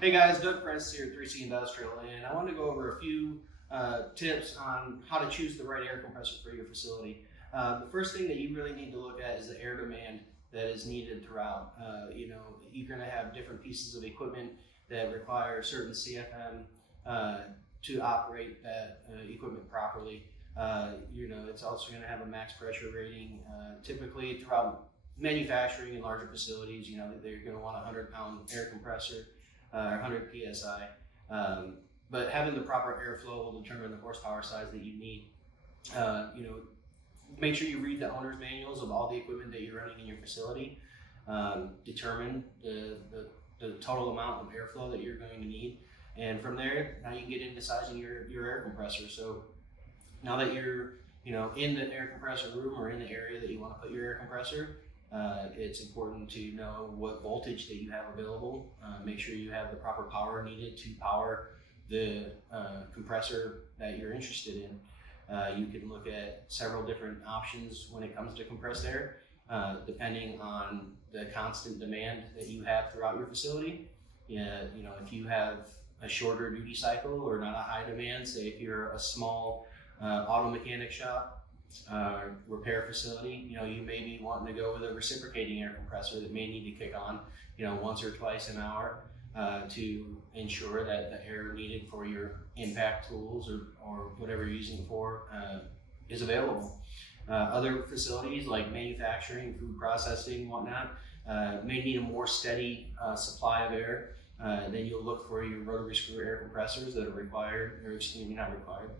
Hey guys, Doug Press here at 3C Industrial, and I want to go over a few tips on how to choose the right air compressor for your facility. The first thing that you really need to look at is the air demand that is needed throughout. You're going to have different pieces of equipment that require certain CFM to operate that equipment properly. It's also going to have a max pressure rating. Typically, throughout manufacturing in larger facilities, they're going to want a 100-pound air compressor. 100 psi. But having the proper airflow will determine the horsepower size that you need. Make sure you read the owner's manuals of all the equipment that you're running in your facility. Determine the total amount of airflow that you're going to need. And from there, now you can get into sizing your air compressor. So now that you're in the air compressor room or in the area that you want to put your air compressor, it's important to know what voltage that you have available. Make sure you have the proper power needed to power the compressor that you're interested in. You can look at several different options when it comes to compressed air, depending on the constant demand that you have throughout your facility. If you have a shorter duty cycle or not a high demand, say if you're a small auto mechanic shop, repair facility, you may be wanting to go with a reciprocating air compressor that may need to kick on, once or twice an hour to ensure that the air needed for your impact tools or whatever you're using it for is available. Other facilities like manufacturing, food processing, whatnot, may need a more steady supply of air. Then you'll look for your rotary screw air compressors that are required, or excuse me, not required,